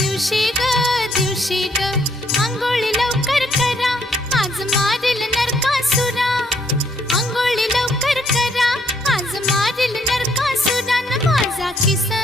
दिवशी ग आंघोळी लवकर करा, आज मारील नरकासुरा. आंघोळी लवकर करा, आज मारील नरकासुरा. न माझा किसन